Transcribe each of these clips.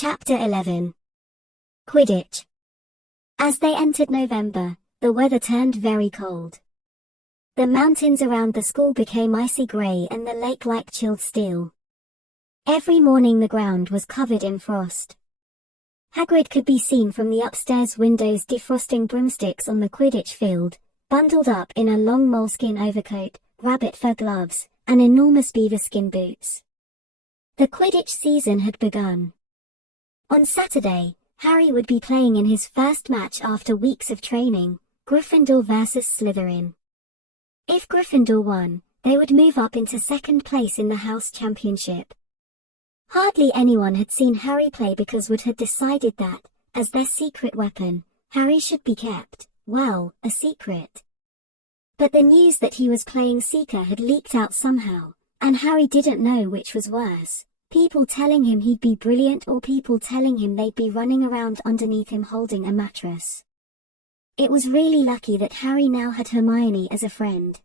Chapter 11. Quidditch. As they entered November, the weather turned very cold. The mountains around the school became icy grey and the lake like chilled steel. Every morning the ground was covered in frost. Hagrid could be seen from the upstairs windows defrosting broomsticks on the Quidditch field, bundled up in a long moleskin overcoat, rabbit fur gloves, and enormous beaver skin boots. The Quidditch season had begun. On Saturday, Harry would be playing in his first match after weeks of training, Gryffindor versus Slytherin. If Gryffindor won, they would move up into second place in the House Championship. Hardly anyone had seen Harry play because Wood had decided that, as their secret weapon, Harry should be kept, well, a secret. But the news that he was playing Seeker had leaked out somehow, and Harry didn't know which was worse. People telling him he'd be brilliant or people telling him they'd be running around underneath him holding a mattress. It was really lucky that Harry now had Hermione as a friend.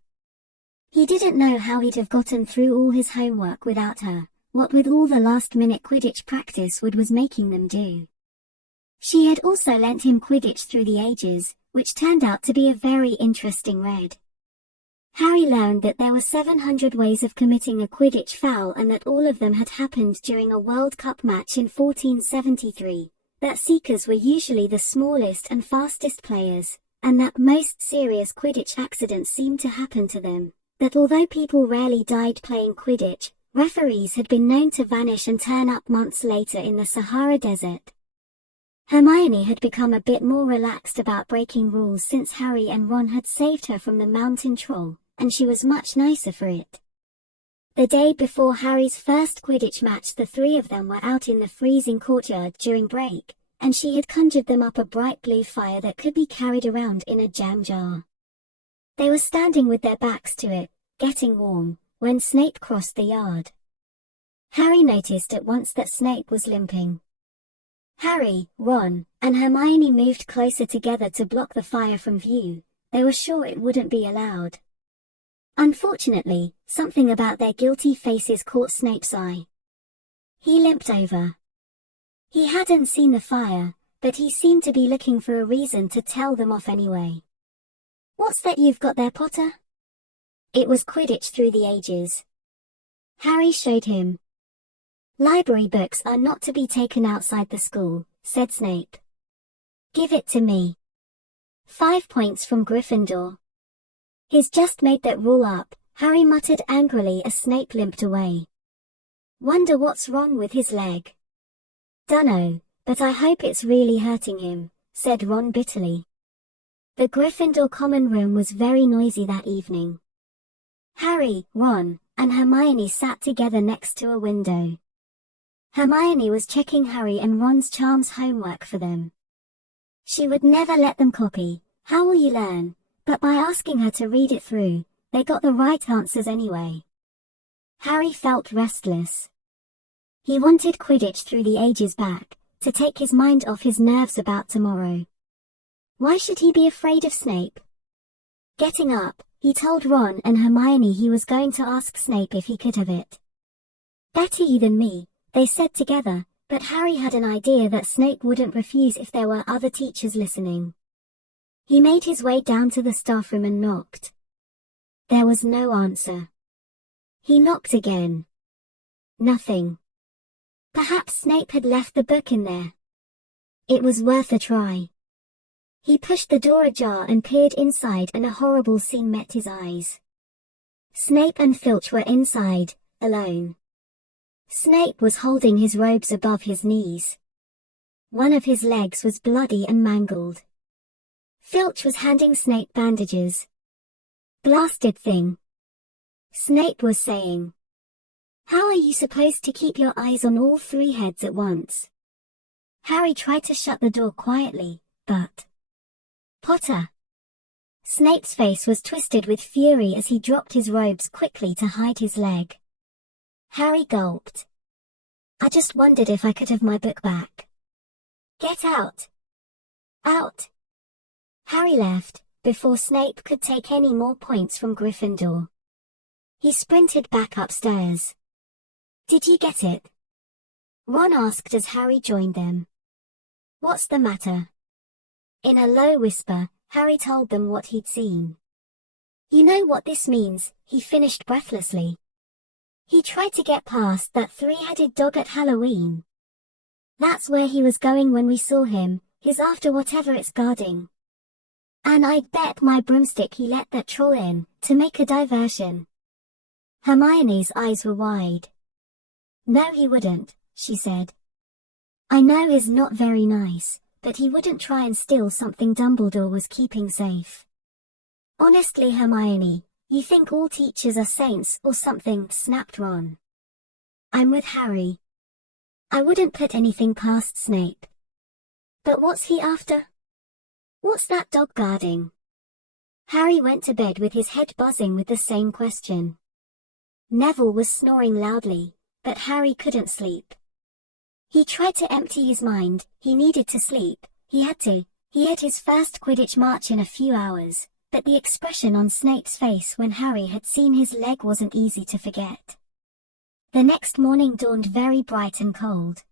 He didn't know how he'd have gotten through all his homework without her, what with all the last-minute Quidditch practice Wood was making them do. She had also lent him Quidditch Through the Ages, which turned out to be a very interesting read. Harry learned that there were 700 ways of committing a Quidditch foul and that all of them had happened during a World Cup match in 1473, that Seekers were usually the smallest and fastest players, and that most serious Quidditch accidents seemed to happen to them, that although people rarely died playing Quidditch, referees had been known to vanish and turn up months later in the Sahara Desert. Hermione had become a bit more relaxed about breaking rules since Harry and Ron had saved her from the mountain troll, and she was much nicer for it. The day before Harry's first Quidditch match, the three of them were out in the freezing courtyard during break, and she had conjured them up a bright blue fire that could be carried around in a jam jar. They were standing with their backs to it, getting warm, when Snape crossed the yard. Harry noticed at once that Snape was limping. Harry, Ron, and Hermione moved closer together to block the fire from view. They were sure it wouldn't be allowed. Unfortunately, something about their guilty faces caught Snape's eye. He limped over. He hadn't seen the fire, but he seemed to be looking for a reason to tell them off anyway. "What's that you've got there, Potter?" It was Quidditch Through the Ages. Harry showed him. "Library books are not to be taken outside the school," said Snape. "Give it to me." 5 points from Gryffindor. "He's just made that rule up," Harry muttered angrily as Snape limped away. "Wonder what's wrong with his leg." "Dunno, but I hope it's really hurting him," said Ron bitterly. The Gryffindor common room was very noisy that evening. Harry, Ron, and Hermione sat together next to a window. Hermione was checking Harry and Ron's charms homework for them. She would never let them copy, "How will you learn?" But by asking her to read it through, they got the right answers anyway. Harry felt restless. He wanted Quidditch Through the Ages back, to take his mind off his nerves about tomorrow. Why should he be afraid of Snape? Getting up, he told Ron and Hermione he was going to ask Snape if he could have it. "Better you than me," they said together, but Harry had an idea that Snape wouldn't refuse if there were other teachers listening. He made his way down to the staff room and knocked. There was no answer. He knocked again. Nothing. Perhaps Snape had left the book in there. It was worth a try. He pushed the door ajar and peered inside, and a horrible scene met his eyes. Snape and Filch were inside, alone. Snape was holding his robes above his knees. One of his legs was bloody and mangled. Filch was handing Snape bandages. "Blasted thing," Snape was saying. "How are you supposed to keep your eyes on all three heads at once?" Harry tried to shut the door quietly, but... "Potter!" Snape's face was twisted with fury as he dropped his robes quickly to hide his leg. Harry gulped. "I just wondered if I could have my book back." "Get out!" "Out!" Harry left, before Snape could take any more points from Gryffindor. He sprinted back upstairs. "Did you get it?" Ron asked as Harry joined them. "What's the matter?" In a low whisper, Harry told them what he'd seen. "You know what this means," he finished breathlessly. "He tried to get past that three-headed dog at Halloween. That's where he was going when we saw him, he's after whatever it's guarding. And I'd bet my broomstick he let that troll in, to make a diversion." Hermione's eyes were wide. "No, he wouldn't," she said. "I know he's not very nice, but he wouldn't try and steal something Dumbledore was keeping safe." "Honestly, Hermione, you think all teachers are saints or something," snapped Ron. "I'm with Harry. I wouldn't put anything past Snape. But what's he after? What's that dog guarding?" Harry went to bed with his head buzzing with the same question. Neville was snoring loudly, but Harry couldn't sleep. He tried to empty his mind, he needed to sleep, he had his first Quidditch match in a few hours, but the expression on Snape's face when Harry had seen his leg wasn't easy to forget. The next morning dawned very bright and cold.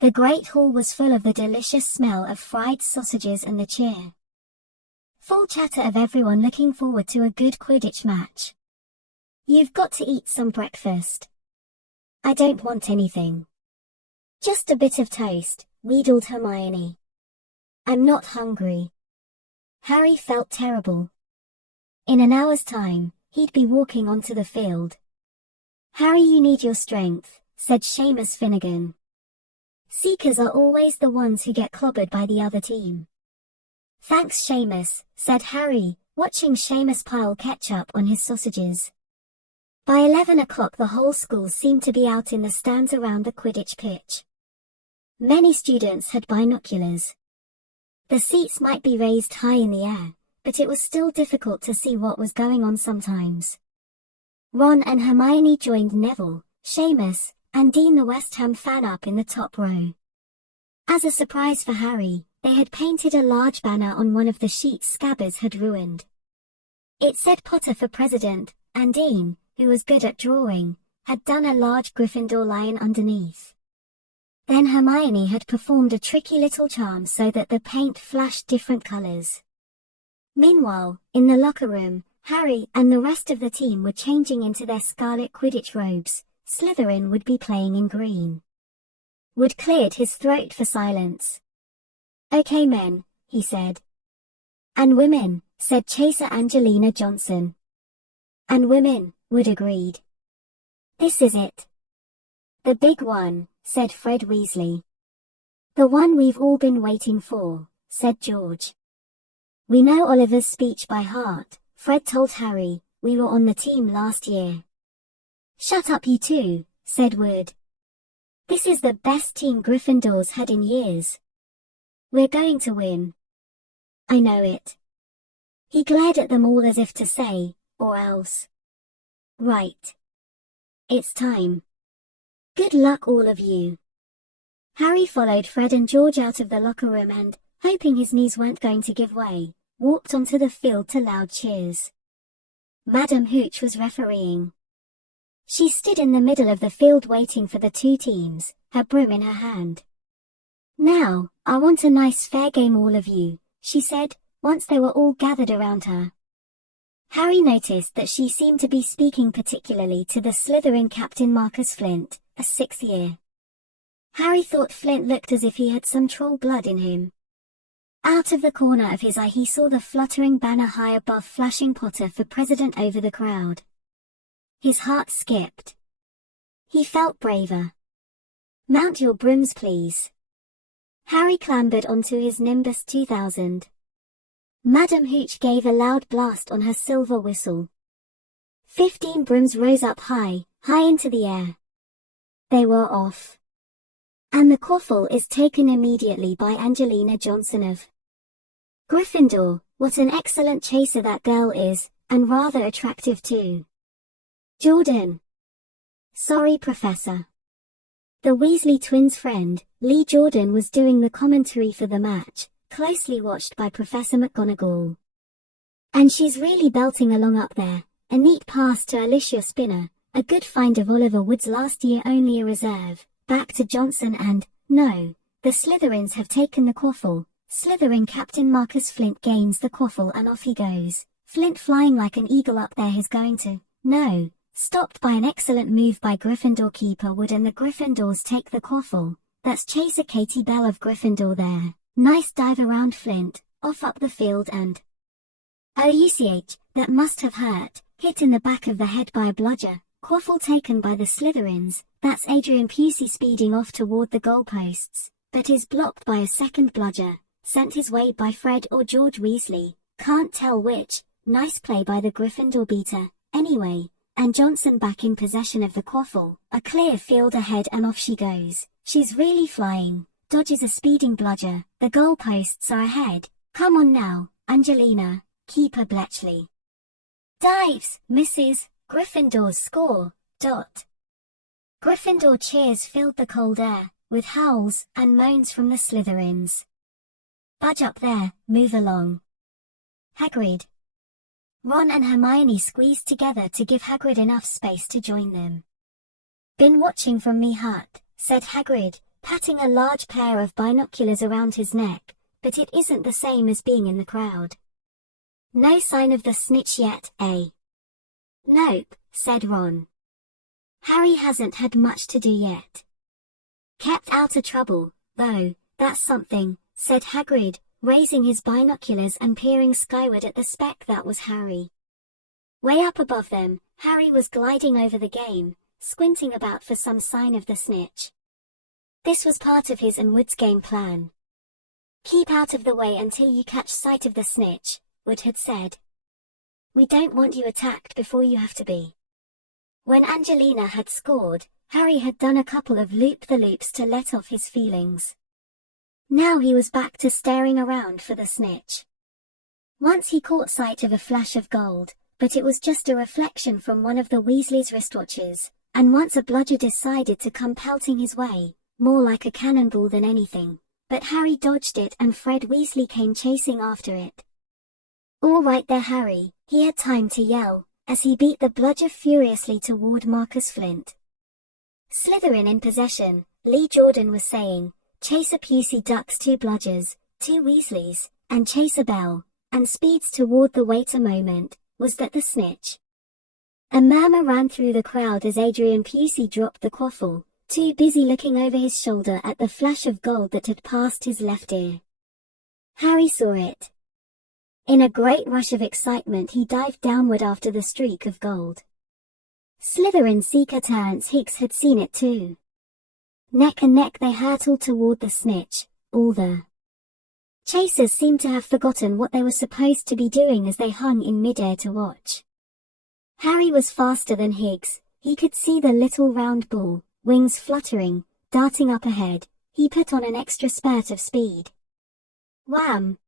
The Great Hall was full of the delicious smell of fried sausages and the cheer. Full chatter of everyone looking forward to a good Quidditch match. "You've got to eat some breakfast." "I don't want anything. Just a bit of toast," wheedled Hermione. "I'm not hungry." Harry felt terrible. In an hour's time, he'd be walking onto the field. "Harry, you need your strength," said Seamus Finnegan. "Seekers are always the ones who get clobbered by the other team." "Thanks, Seamus," said Harry, watching Seamus pile ketchup on his sausages. By 11 o'clock the whole school seemed to be out in the stands around the Quidditch pitch. Many students had binoculars. The seats might be raised high in the air, but it was still difficult to see what was going on sometimes. Ron and Hermione joined Neville, Seamus, and Dean the West Ham fan up in the top row. As a surprise for Harry, they had painted a large banner on one of the sheets Scabbers had ruined. It said Potter for President, and Dean, who was good at drawing, had done a large Gryffindor lion underneath. Then Hermione had performed a tricky little charm so that the paint flashed different colors. Meanwhile, in the locker room, Harry and the rest of the team were changing into their scarlet Quidditch robes. Slytherin would be playing in green. Wood cleared his throat for silence. "Okay, men," he said. "And women," said Chaser Angelina Johnson. "And women," Wood agreed. "This is it. The big one," said Fred Weasley. "The one we've all been waiting for," said George. "We know Oliver's speech by heart," Fred told Harry. "We were on the team last year." "Shut up you two," said Wood. "This is the best team Gryffindor's had in years. We're going to win." "I know it." He glared at them all as if to say, "Or else." "Right. It's time. Good luck all of you." Harry followed Fred and George out of the locker room and, hoping his knees weren't going to give way, walked onto the field to loud cheers. Madam Hooch was refereeing. She stood in the middle of the field waiting for the two teams, her broom in her hand. "Now, I want a nice fair game all of you," she said, once they were all gathered around her. Harry noticed that she seemed to be speaking particularly to the Slytherin captain Marcus Flint, a sixth year. Harry thought Flint looked as if he had some troll blood in him. Out of the corner of his eye he saw the fluttering banner high above flashing Potter for president over the crowd. His heart skipped. He felt braver. "Mount your brooms, please." Harry clambered onto his Nimbus 2000. Madam Hooch gave a loud blast on her silver whistle. 15 brooms rose up high, high into the air. They were off. And the quaffle is taken immediately by Angelina Johnson of Gryffindor. "What an excellent chaser that girl is, and rather attractive too." "Jordan." "Sorry, Professor." The Weasley twins' friend, Lee Jordan, was doing the commentary for the match, closely watched by Professor McGonagall. "And she's really belting along up there. A neat pass to Alicia Spinner, a good find of Oliver Wood's last year, only a reserve, back to Johnson and, no, the Slytherins have taken the quaffle. Slytherin Captain Marcus Flint gains the quaffle and off he goes. Flint flying like an eagle up there is going to, no, stopped by an excellent move by Gryffindor keeper Wood and the Gryffindors take the quaffle. That's Chaser Katie Bell of Gryffindor there. Nice dive around Flint, off up the field and... OUCH, that must have hurt, hit in the back of the head by a bludger. Quaffle taken by the Slytherins, that's Adrian Pusey speeding off toward the goalposts, but is blocked by a second bludger, sent his way by Fred or George Weasley, can't tell which. Nice play by the Gryffindor beater, anyway, and Johnson back in possession of the quaffle, a clear field ahead and off she goes. She's really flying, dodges a speeding bludger, the goalposts are ahead, come on now, Angelina, keeper Bletchley. Dives, misses, Gryffindors score, ... Gryffindor cheers filled the cold air, with howls and moans from the Slytherins. Budge up there, move along. Hagrid. Ron and Hermione squeezed together to give Hagrid enough space to join them. Been watching from me hut, said Hagrid, patting a large pair of binoculars around his neck, but it isn't the same as being in the crowd. No sign of the snitch yet, eh? Nope, said Ron. Harry hasn't had much to do yet. Kept out of trouble, though, that's something, said Hagrid, raising his binoculars and peering skyward at the speck that was Harry. Way up above them, Harry was gliding over the game, squinting about for some sign of the snitch. This was part of his and Wood's game plan. Keep out of the way until you catch sight of the snitch, Wood had said. We don't want you attacked before you have to be. When Angelina had scored, Harry had done a couple of loop-the-loops to let off his feelings. Now he was back to staring around for the snitch. Once he caught sight of a flash of gold, but it was just a reflection from one of the Weasleys' wristwatches, and once a bludger decided to come pelting his way, more like a cannonball than anything, but Harry dodged it and Fred Weasley came chasing after it. All right there Harry, he had time to yell, as he beat the bludger furiously toward Marcus Flint. Slytherin in possession, Lee Jordan was saying, Chaser Pusey ducks 2 bludgers, 2 Weasleys, and Chaser Bell, and speeds toward the wait a moment, was that the snitch? A murmur ran through the crowd as Adrian Pusey dropped the quaffle, too busy looking over his shoulder at the flash of gold that had passed his left ear. Harry saw it. In a great rush of excitement he dived downward after the streak of gold. Slytherin seeker Terence Hicks had seen it too. Neck and neck they hurtled toward the snitch, all the chasers seemed to have forgotten what they were supposed to be doing as they hung in midair to watch. Harry was faster than Higgs, he could see the little round ball, wings fluttering, darting up ahead, he put on an extra spurt of speed. Wham!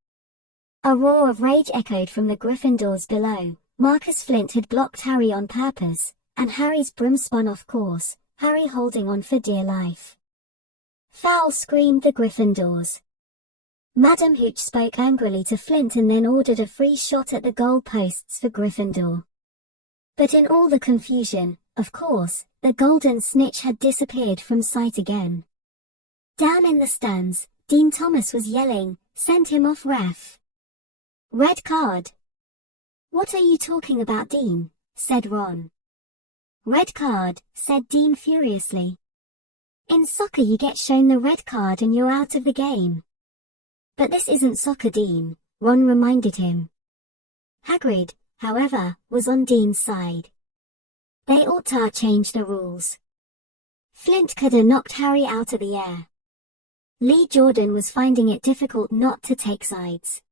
A roar of rage echoed from the Gryffindors below. Marcus Flint had blocked Harry on purpose, and Harry's broom spun off course, Harry holding on for dear life. Foul, screamed the Gryffindors. Madam Hooch spoke angrily to Flint and then ordered a free shot at the goal posts for Gryffindor. But in all the confusion, of course, the golden snitch had disappeared from sight again. Down in the stands, Dean Thomas was yelling, "Send him off, ref! Red card!" "What are you talking about, Dean?" said Ron. "Red card," said Dean furiously. "In soccer you get shown the red card and you're out of the game." "But this isn't soccer, Dean," Ron reminded him. Hagrid, however, was on Dean's side. They ought to change the rules. Flint could have knocked Harry out of the air. Lee Jordan was finding it difficult not to take sides.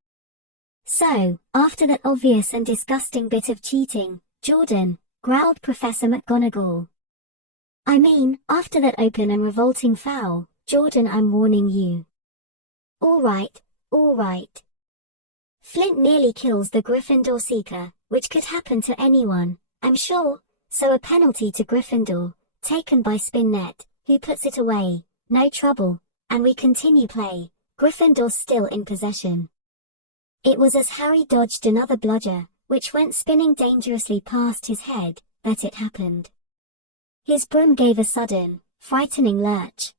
"So, after that obvious and disgusting bit of cheating, Jordan," growled Professor McGonagall. "I mean, after that open and revolting foul, Jordan, I'm warning you." All right. Flint nearly kills the Gryffindor seeker, which could happen to anyone, I'm sure, so a penalty to Gryffindor, taken by Spinnet, who puts it away, no trouble, and we continue play, Gryffindor still in possession. It was as Harry dodged another bludger, which went spinning dangerously past his head, that it happened. His broom gave a sudden, frightening lurch.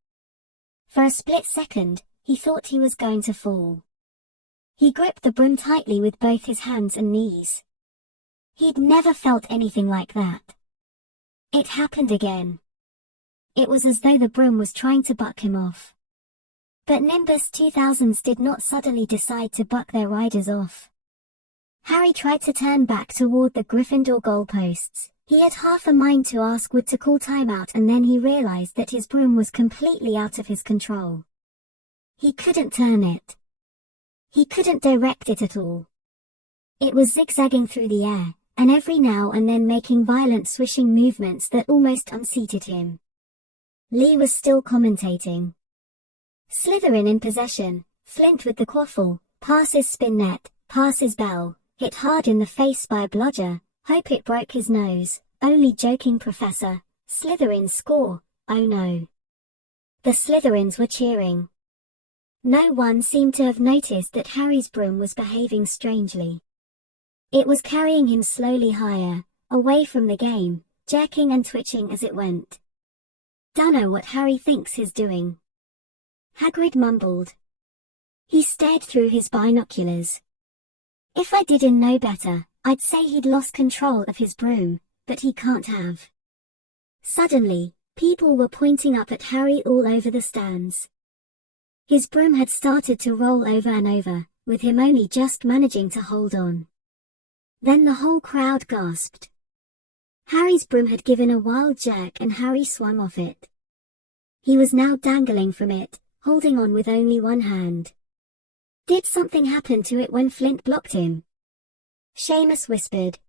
For a split second, he thought he was going to fall. He gripped the broom tightly with both his hands and knees. He'd never felt anything like that. It happened again. It was as though the broom was trying to buck him off. But Nimbus 2000s did not suddenly decide to buck their riders off. Harry tried to turn back toward the Gryffindor goalposts. He had half a mind to ask Wood to call timeout, and then he realized that his broom was completely out of his control. He couldn't turn it. He couldn't direct it at all. It was zigzagging through the air, and every now and then making violent swishing movements that almost unseated him. Lee was still commentating. Slytherin in possession, Flint with the quaffle, passes spin net, passes bell, hit hard in the face by a blodger, hope it broke his nose, only joking Professor, Slytherin score, oh no. The Slytherins were cheering. No one seemed to have noticed that Harry's broom was behaving strangely. It was carrying him slowly higher, away from the game, jerking and twitching as it went. Dunno what Harry thinks he's doing. Hagrid mumbled. He stared through his binoculars. If I didn't know better, I'd say he'd lost control of his broom, but he can't have. Suddenly, people were pointing up at Harry all over the stands. His broom had started to roll over and over, with him only just managing to hold on. Then the whole crowd gasped. Harry's broom had given a wild jerk and Harry swung off it. He was now dangling from it, holding on with only one hand. Did something happen to it when Flint blocked him? Seamus whispered.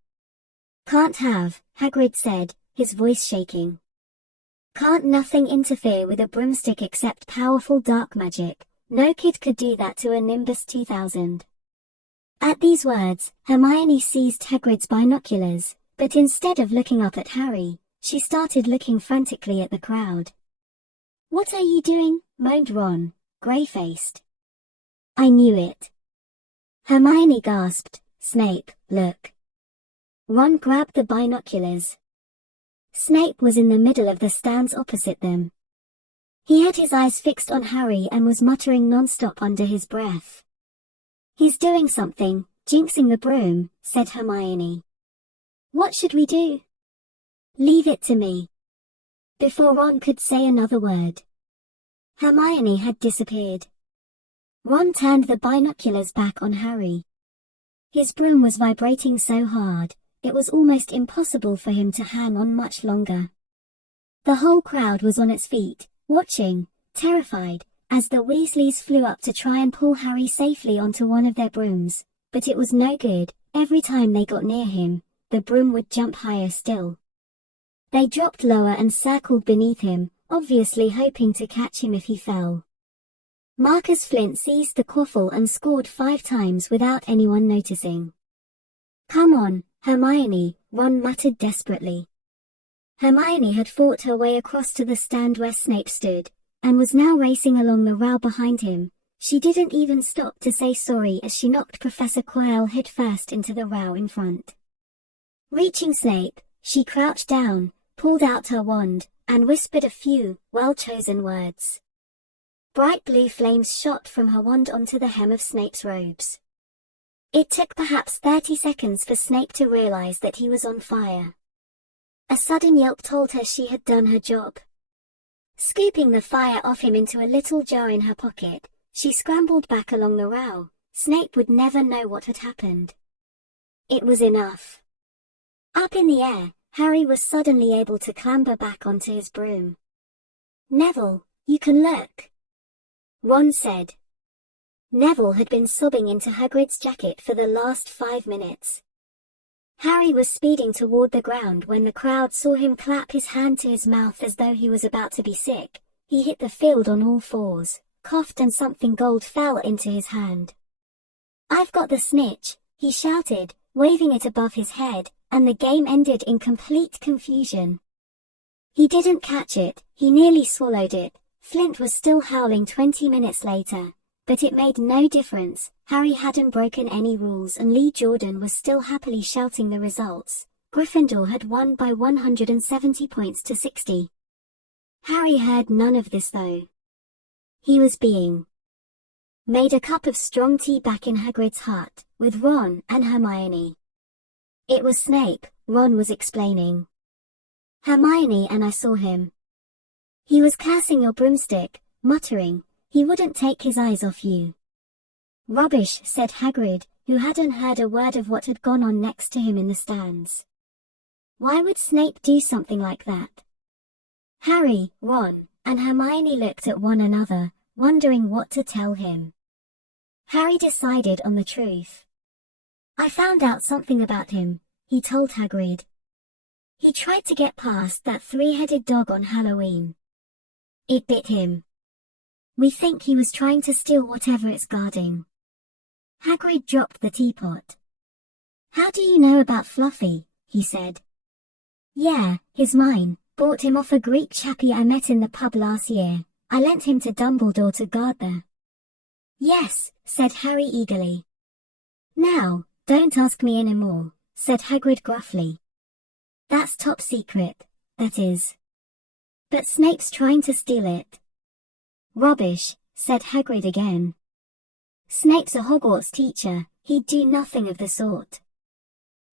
Can't have, Hagrid said, his voice shaking. Can't nothing interfere with a broomstick except powerful dark magic. No kid could do that to a Nimbus 2000. At these words, Hermione seized Hagrid's binoculars, but instead of looking up at Harry, she started looking frantically at the crowd. What are you doing? Moaned Ron, grey-faced. I knew it. Hermione gasped, Snape, look. Ron grabbed the binoculars. Snape was in the middle of the stands opposite them. He had his eyes fixed on Harry and was muttering non-stop under his breath. He's doing something, jinxing the broom, said Hermione. What should we do? Leave it to me. Before Ron could say another word, Hermione had disappeared. Ron turned the binoculars back on Harry. His broom was vibrating so hard, it was almost impossible for him to hang on much longer. The whole crowd was on its feet, watching, terrified, as the Weasleys flew up to try and pull Harry safely onto one of their brooms, but it was no good. Every time they got near him, the broom would jump higher still. They dropped lower and circled beneath him, obviously hoping to catch him if he fell. Marcus Flint seized the quaffle and scored 5 times without anyone noticing. Come on, Hermione, Ron muttered desperately. Hermione had fought her way across to the stand where Snape stood, and was now racing along the row behind him. She didn't even stop to say sorry as she knocked Professor Quirrell headfirst into the row in front. Reaching Snape, she crouched down, pulled out her wand, and whispered a few, well-chosen words. Bright blue flames shot from her wand onto the hem of Snape's robes. It took perhaps 30 seconds for Snape to realize that he was on fire. A sudden yelp told her she had done her job. Scooping the fire off him into a little jar in her pocket, she scrambled back along the row. Snape would never know what had happened. It was enough. Up in the air, Harry was suddenly able to clamber back onto his broom. Neville, you can look, Ron said. Neville had been sobbing into Hagrid's jacket for the last 5 minutes. Harry was speeding toward the ground when the crowd saw him clap his hand to his mouth as though he was about to be sick. He hit the field on all fours, coughed, and something gold fell into his hand. I've got the snitch, he shouted, waving it above his head, and the game ended in complete confusion. He didn't catch it, he nearly swallowed it. Flint was still howling 20 minutes later, but it made no difference. Harry hadn't broken any rules and Lee Jordan was still happily shouting the results. Gryffindor had won by 170 points to 60. Harry heard none of this though. He was being made a cup of strong tea back in Hagrid's hut, with Ron and Hermione. It was Snape, Ron was explaining. Hermione and I saw him. He was cursing your broomstick, muttering, he wouldn't take his eyes off you. Rubbish, said Hagrid, who hadn't heard a word of what had gone on next to him in the stands. Why would Snape do something like that? Harry, Ron, and Hermione looked at one another, wondering what to tell him. Harry decided on the truth. I found out something about him, he told Hagrid. He tried to get past that three-headed dog on Halloween. It bit him. We think he was trying to steal whatever it's guarding. Hagrid dropped the teapot. How do you know about Fluffy? He said. Yeah, he's mine. Bought him off a Greek chappie I met in the pub last year. I lent him to Dumbledore to guard the... Yes, said Harry eagerly. Now, don't ask me any more, said Hagrid gruffly. That's top secret, that is. But Snape's trying to steal it. Rubbish, said Hagrid again. Snape's a Hogwarts teacher, he'd do nothing of the sort.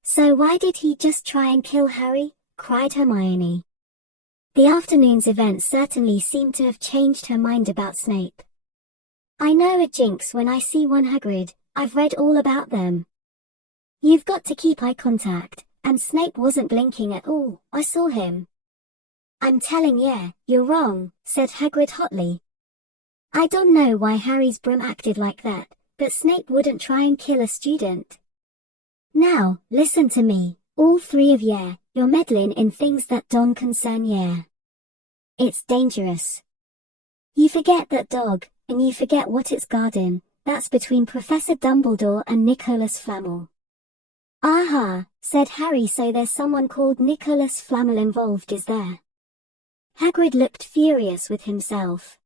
So why did he just try and kill Harry? Cried Hermione. The afternoon's events certainly seemed to have changed her mind about Snape. I know a jinx when I see one, Hagrid, I've read all about them. You've got to keep eye contact, and Snape wasn't blinking at all, I saw him. I'm telling you, you're wrong, said Hagrid hotly. I don't know why Harry's broom acted like that, but Snape wouldn't try and kill a student. Now, listen to me, all three of you, you're meddling in things that don't concern you. It's dangerous. You forget that dog, and you forget what it's guarding, that's between Professor Dumbledore and Nicholas Flamel. Aha, said Harry, so there's someone called Nicholas Flamel involved, is there? Hagrid looked furious with himself.